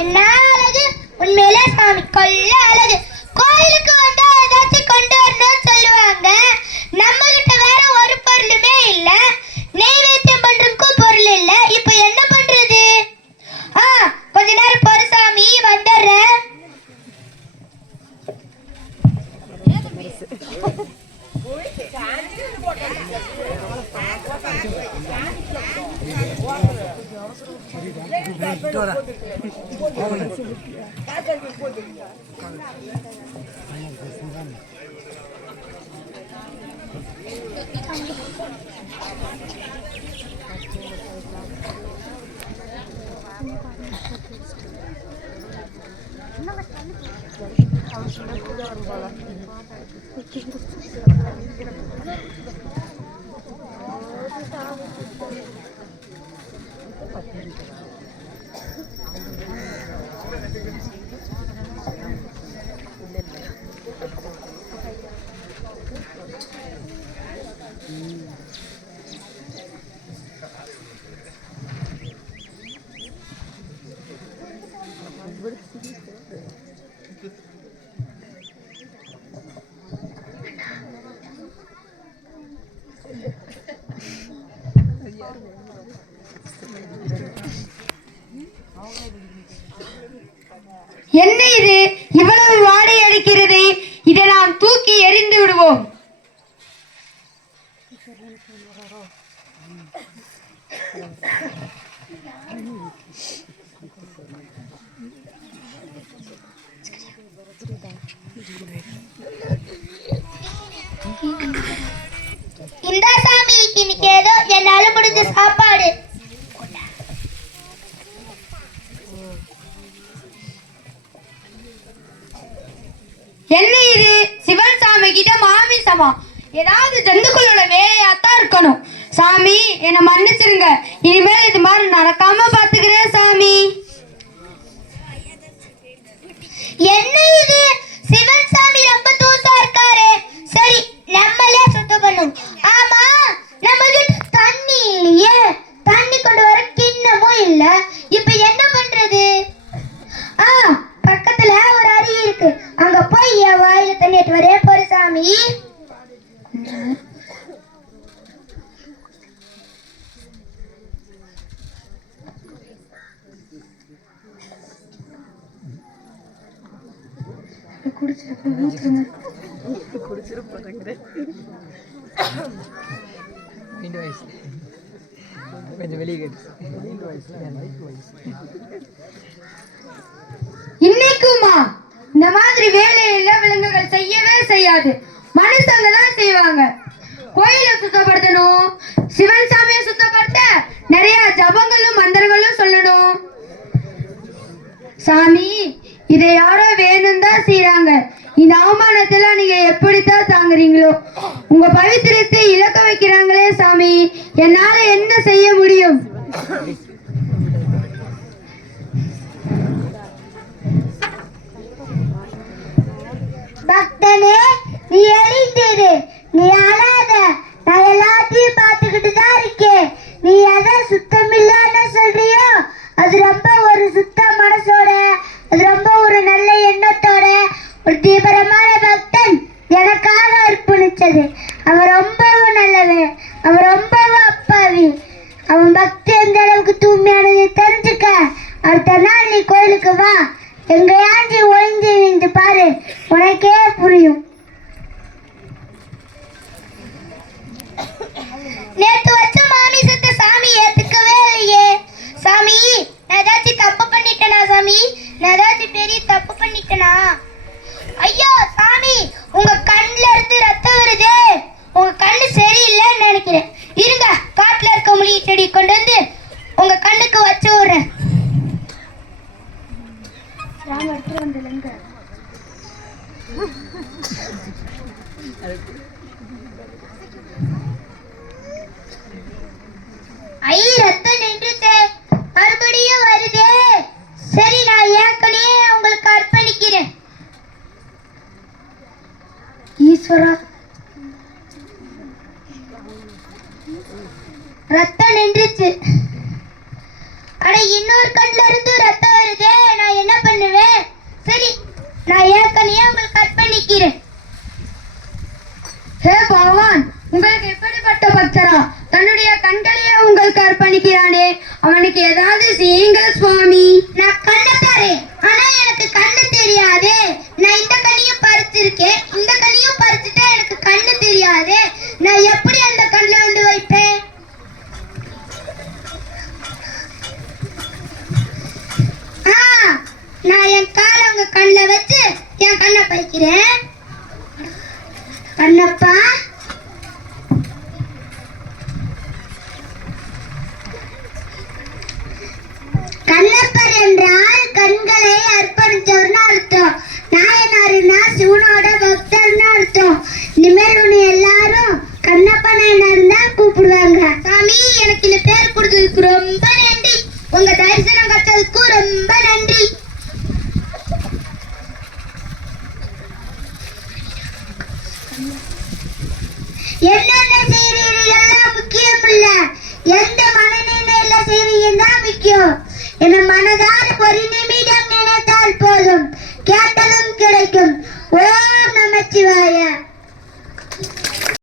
என்ன அழகு, உண்மையிலே சாமி கொல்ல அழகு. கோயிலுக்கு வந்தா ஏதாச்சும் கொண்டு வரணும்னு சொல்லுவாங்க. நம்ம கிட்ட வேற ஒரு பொருளுமே இல்ல, நெய்வேத்தியம் பண்றதுக்கும் பொருள் இல்ல. இப்ப என்ன பண்றது? கொஞ்ச நேரம் பொறு சாமி, வந்துடுறேன். என்ன இது, இவ்வளவு வாடை அடிக்கிறது? இதை நாம் தூக்கி எறிந்து விடுவோம். இந்த சாமி இன்னைக்கு ஏதோ என்னால முடிஞ்ச சாப்பாடு. என்ன இது, சிவன் சாமி கிட்ட மாமிசமா? ஏதாவது ஜந்துக்களோட வேலையாத்தான் இருக்கணும். சாமி என்னை மன்னிச்சிருங்க, இனிமேல் இது மாதிரி நடக்காம பாத்துக்கிறேன் சாமி. என்ன இது, சிவன் சாமி ரொம்ப தூசா இருக்காரு. சரி, நம்மளே சுத்தம் பண்ணும். ஆமா, நம்ம கிட்ட தண்ணி இல்லையே, தண்ணி கொண்டு வர கிண்ணமும் இல்ல. இப்ப என்ன பண்றது? பக்கத்துல ஒரு அருவி இருக்கு, அங்க போய் என் வாயில தண்ணி எடுத்து வரே போற சாமி. இன்னைக்குமா இந்த மாதிரி வேலையில விலங்குகள் செய்யவே செய்யாது, மனுஷங்க தான் செய்வாங்க. கோயிலை சுத்தப்படுத்தணும், சிவன் சாமியை சுத்தப்படுத்த நிறைய ஜபங்களும் மந்திரங்களும் சொல்லணும். சாமி, இதை யாரோ வேணும் தான் செய்யறாங்க. இந்த அவமானத்துல நீங்க எப்படித்தான் தாங்குறீங்களோ? உங்க பவித்திரத்தை இழக்க வைக்கிறாங்களே சாமி, என்னால என்ன செய்ய முடியும்? பக்தனே, நீ எழுந்திரு, நீ அழாத. நான் எல்லாத்தையும் பார்த்துக்கிட்டு தான் இருக்கேன். நீ எதை சுத்தம் இல்லைன்னு சொல்றியோ அது ரொம்ப ஒரு சுத்த மனசோட, அது ரொம்ப ஒரு நல்ல எண்ணத்தோட ஒரு தீவிரமான பக்தன் எனக்காக அர்ப்பணிச்சது. அவன் ரொம்பவும் நல்லவன், அவன் ரொம்பவும் அப்பாவி. அவன் பக்தி எந்த அளவுக்கு அட இன்னொரு கண்ணுல இருந்து ரத்தம் வருதே, நான் என்ன பண்ணுவேன்? சரி, நான் ஏற்கனவே உங்களுக்கு கட் பண்ணிக்கிறேன். ஹே பகவான், உங்களுக்கு எப்படிப்பட்ட பக்தரா? தன்னுடைய கண்களையே உங்களுக்கு அர்ப்பணிக்கிறானே, அவனுக்கு ஏதாவது செய்யுங்கள் சுவாமி. நான் கண்ணை பாரு, ஆனா எனக்கு கண்ணு தெரியாது. நான் இந்த கண்ணையும் பறிச்சிருக்கேன், இந்த கண்ணையும் பறிச்சுட்டா எனக்கு கண்ணு தெரியாது. நான் எப்படி அந்த கண்ணுல வந்து வைப்பேன்? நான் என் காலை உங்க கண்ணுல வச்சு என் கண்ணை பறிக்கிறேன். கண்ணப்பா, கண்ணப்பர் என்றால் கண்களை அர்ப்பணிச்சவர்னு அர்த்தம். நாயனாருன்னா சிவனோட பக்தர்னு அர்த்தம். இனிமேல் உன்னை எல்லாரும் கண்ணப்ப நாயனார் தான் கூப்பிடுவாங்க. சாமி, எனக்கு இந்த பேர் கொடுத்ததுக்கு ரொம்ப நன்றி. உங்க தரிசனம் கட்டதுக்கு ரொம்ப நன்றி. என்னென்ன செய்றீங்க எல்லாம் முக்கியம் இல்ல, எந்த மனநிலையில செய்றீங்க தான் முக்கியம். என்ன மனதால் ஒரு நிமிடம் நினைத்தால் போதும். கேட்ட